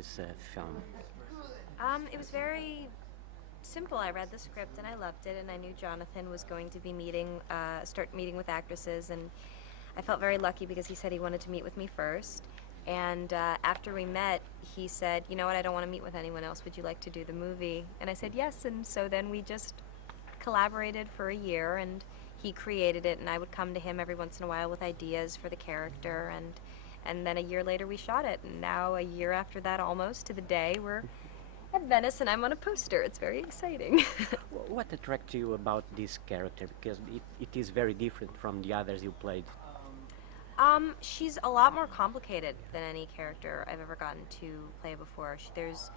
this film? It was very simple. I read the script and I loved it, and I knew Jonathan was going to be start meeting with actresses, and I felt very lucky because he said he wanted to meet with me first. And after we met, he said, "You know what? I don't want to meet with anyone else. Would you like to do the movie?" And I said yes, and so then we just collaborated for a year, and he created it, and I would come to him every once in a while with ideas for the character, and then a year later we shot it, and now a year after that, almost to the day, we're at Venice, and I'm on a poster. It's very exciting. What attracted you about this character? Because it is very different from the others you played. She's a lot more complicated than any character I've ever gotten to play before. There's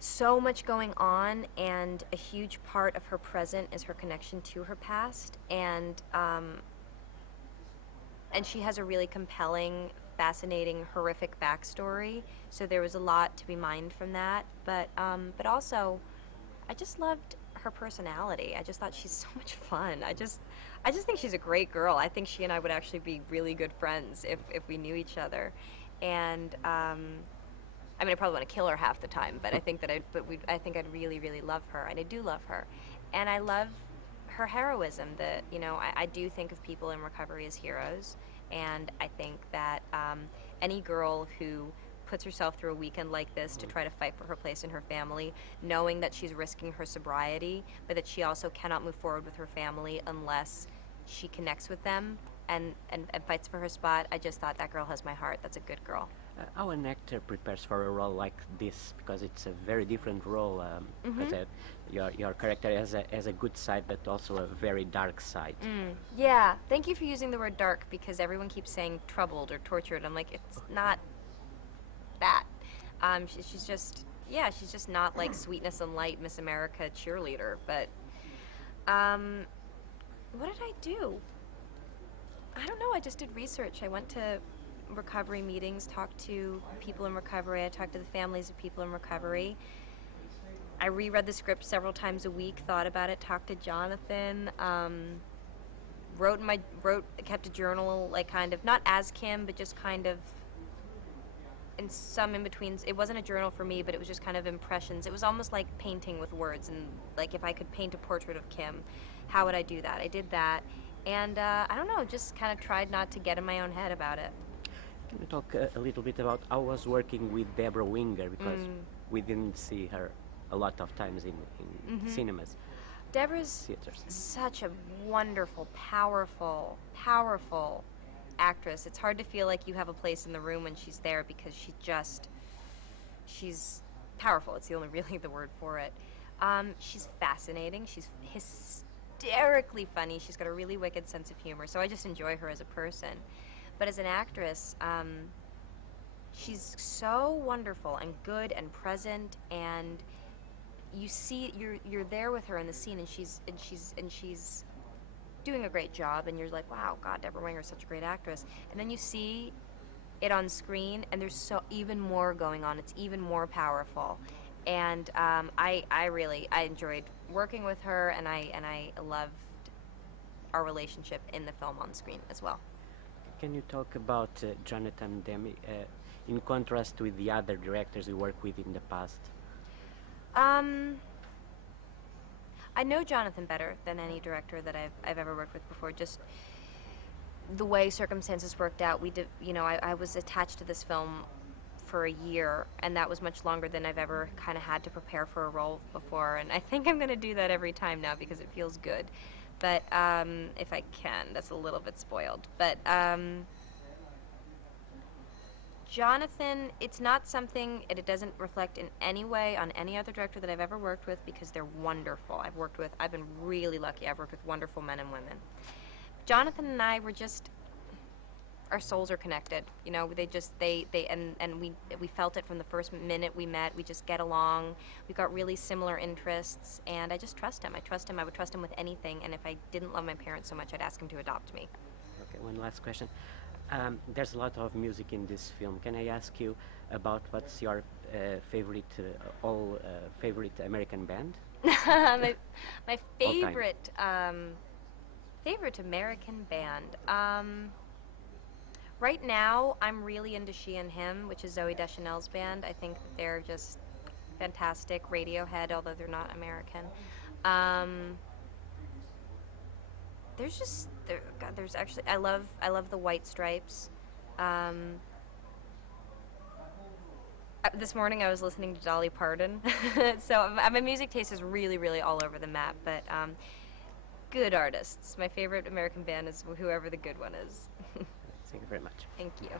so much going on, and a huge part of her present is her connection to her past, and she has a really compelling, fascinating, horrific backstory. So there was a lot to be mined from that, but also, I just loved her personality. I just thought she's so much fun. I just think she's a great girl. I think she and I would actually be really good friends if we knew each other, and I mean, I probably want to kill her half the time, but I think I think I'd really, really love her, and I do love her, and I love her heroism. That I do think of people in recovery as heroes, and I think that any girl who puts herself through a weekend like this to try to fight for her place in her family, knowing that she's risking her sobriety, but that she also cannot move forward with her family unless she connects with them and fights for her spot. I just thought that girl has my heart. That's a good girl. How an actor prepares for a role like this, because it's a very different role. Because your character has a good side, but also a very dark side. Yeah, thank you for using the word dark, because everyone keeps saying troubled or tortured. I'm like, it's not that. She's just not like sweetness and light Miss America cheerleader. But what did I do? I don't know. I just did research. I went to recovery meetings, talked to people in recovery. I talked to the families of people in recovery. I reread the script several times a week, thought about it, talked to Jonathan, kept a journal, like kind of, not as Kim, but just kind of in some in-betweens. It wasn't a journal for me, but it was just kind of impressions. It was almost like painting with words, and like if I could paint a portrait of Kim, how would I do that? I did that, and I don't know, just kind of tried not to get in my own head about it. Can you talk a little bit about how was working with Deborah Winger, because we didn't see her a lot of times in cinemas. Deborah's theaters. Such a wonderful, powerful actress. It's hard to feel like you have a place in the room when she's there, because she's powerful. It's the only really the word for it. She's fascinating. She's hysterically funny. She's got a really wicked sense of humor, so I just enjoy her as a person. But as an actress, she's so wonderful and good and present, and you're there with her in the scene, and she's doing a great job, and you're like, wow, God, Deborah Winger is such a great actress. And then you see it on screen, and there's even more going on. It's even more powerful, and I enjoyed working with her, and I loved our relationship in the film on screen as well. Can you talk about Jonathan Demme in contrast with the other directors you worked with in the past? I know Jonathan better than any director that I've ever worked with before. Just the way circumstances worked out. I was attached to this film for a year, and that was much longer than I've ever kind of had to prepare for a role before. And I think I'm going to do that every time now because it feels good. But if I can, that's a little bit spoiled. But Jonathan, it's not something, it doesn't reflect in any way on any other director that I've ever worked with, because they're wonderful. I've been really lucky. I've worked with wonderful men and women. Jonathan and I were just, our souls are connected. We felt it from the first minute we met. We just get along. We've got really similar interests, and I just trust him. I would trust him with anything, and if I didn't love my parents so much, I'd ask him to adopt me. Okay, one last question. There's a lot of music in this film. Can I ask you about what's your favorite American band? my favorite favorite American band. Right now, I'm really into She and Him, which is Zoe Deschanel's band. I think that they're just fantastic. Radiohead, although they're not American. Um, God, there's actually I love the White Stripes. Um, this morning I was listening to Dolly Parton, so my music taste is really all over the map. But good artists. My favorite American band is whoever the good one is. Thank you very much. Thank you.